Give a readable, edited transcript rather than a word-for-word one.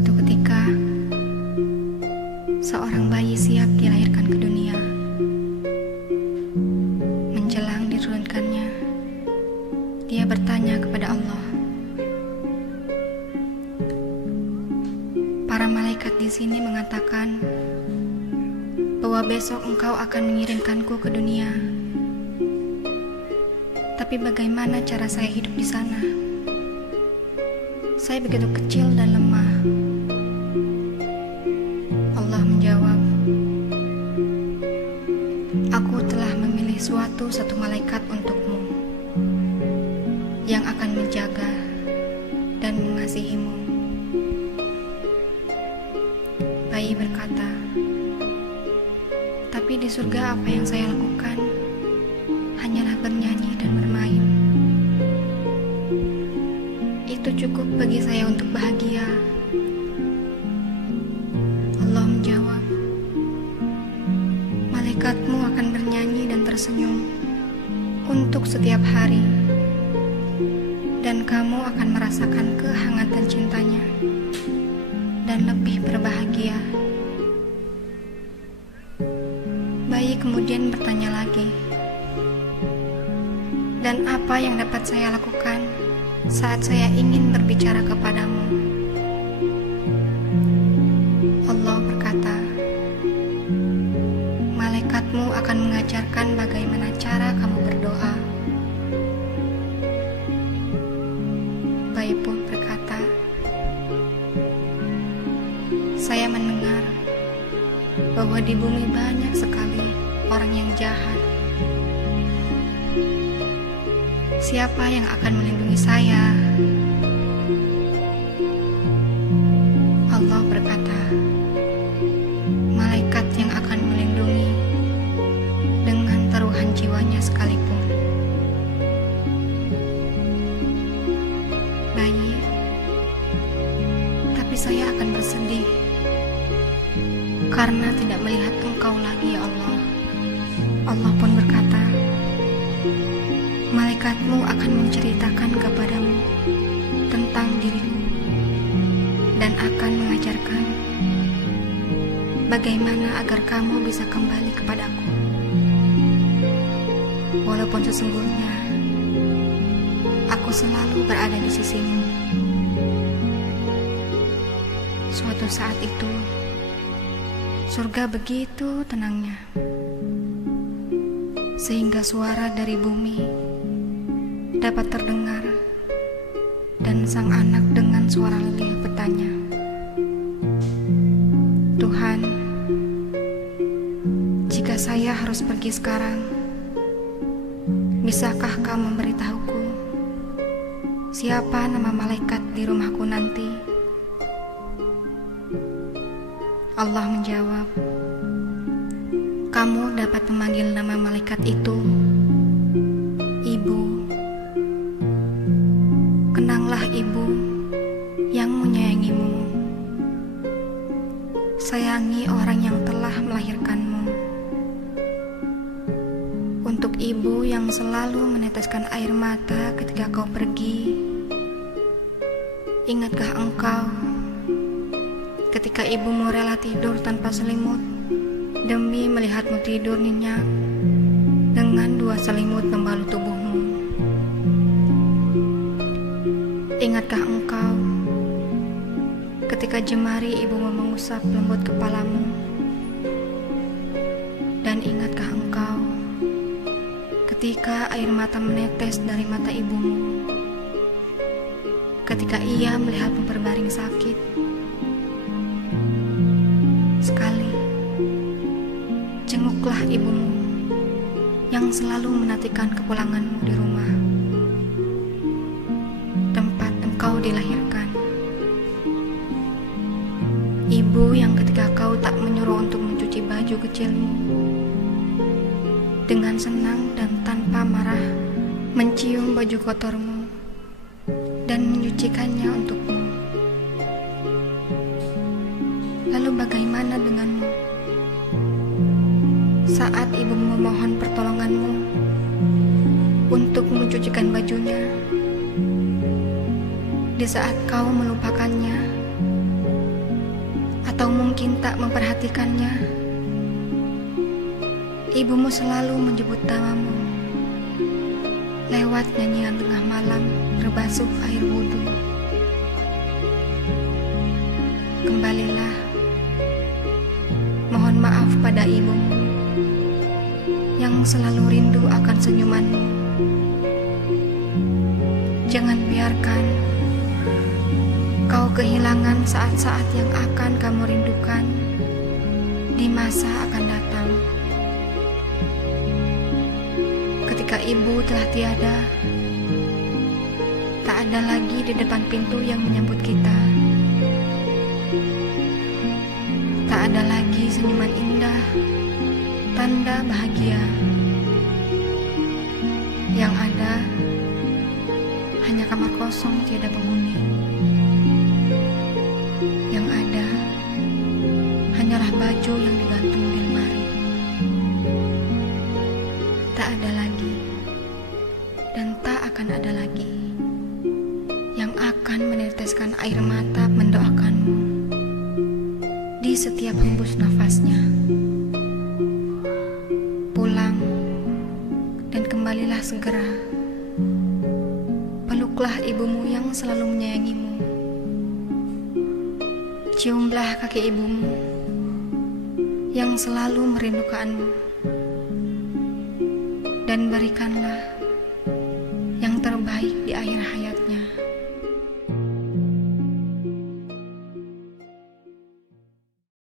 Suatu ketika, seorang bayi siap dilahirkan ke dunia. Menjelang diturunkannya, dia bertanya kepada Allah. Para malaikat di sini mengatakan bahwa besok engkau akan mengirimkanku ke dunia. Tapi bagaimana cara saya hidup di sana? Saya begitu kecil dan lemah. Allah menjawab, aku telah memilih satu malaikat untukmu yang akan menjaga dan mengasihimu. Bayi berkata, tapi di surga apa yang saya lakukan? Hanyalah bernyanyi dan bermain. Itu cukup bagi saya untuk bahagia. Allah menjawab, malaikatmu akan bernyanyi dan tersenyum untuk setiap hari, dan kamu akan merasakan kehangatan cintanya dan lebih berbahagia. Bayi kemudian bertanya lagi, dan apa yang dapat saya lakukan saat saya ingin berbicara kepadamu? Allah berkata, malaikatmu akan mengajarkan bagaimana cara kamu berdoa. Bayi pun berkata, saya mendengar bahwa di bumi banyak sekali orang yang jahat. Siapa yang akan melindungi saya? Allah berkata, malaikat yang akan melindungi dengan taruhan jiwanya sekalipun. Bayi, tapi saya akan bersedih karena tidak melihat engkau lagi, ya Allah. Allah pun berkata, malaikatmu akan menceritakan kepadamu tentang diriku dan akan mengajarkan bagaimana agar kamu bisa kembali kepadaku. Walaupun sesungguhnya aku selalu berada di sisimu. Suatu saat itu, surga begitu tenangnya, sehingga suara dari bumi dapat terdengar, dan sang anak dengan suara lelih bertanya, Tuhan, jika saya harus pergi sekarang, bisakah Kau memberitahuku siapa nama malaikat di rumahku nanti? Allah menjawab, kamu dapat memanggil nama malaikat itu Ibu. Kenanglah Ibu yang menyayangimu. Sayangi orang yang telah melahirkanmu. Untuk Ibu yang selalu meneteskan air mata ketika kau pergi, ingatkah engkau ketika ibumu rela tidur tanpa selimut demi melihatmu tidur nyenyak dengan 2 selimut membalut tubuhmu? Ingatkah engkau ketika jemari ibumu mengusap lembut kepalamu? Dan ingatkah engkau ketika air mata menetes dari mata ibumu ketika ia melihatmu berbaring sakit? Sekali, jenguklah ibumu yang selalu menantikan kepulanganmu di rumah tempat engkau dilahirkan. Ibu yang ketika kau tak menyuruh untuk mencuci baju kecilmu, dengan senang dan tanpa marah mencium baju kotormu dan menyucikannya untukmu. Lalu bagaimana denganmu saat ibumu memohon pertolonganmu untuk mencucikan bajunya? Di saat kau melupakannya mungkin tak memperhatikannya, ibumu selalu menyebut namamu lewat nyanyian tengah malam berbasuh air wudhu. Kembalilah, mohon maaf pada ibumu yang selalu rindu akan senyumanmu. Jangan biarkan kau kehilangan saat-saat yang akan kamu rindukan di masa akan datang. Ketika ibu telah tiada, tak ada lagi di depan pintu yang menyambut kita. Tak ada lagi senyuman indah, tanda bahagia. Yang ada hanya kamar kosong tiada penghuni. Yang ada hanyalah baju yang digantung di lemari. Tak ada lagi dan tak akan ada lagi yang akan meneteskan air mata mendoakanmu di setiap hembus nafasnya. Pulang dan kembalilah segera. Peluklah ibumu yang selalu menyayangimu. Ciumlah kaki ibumu yang selalu merindukanmu. Dan berikanlah yang terbaik di akhir hayat.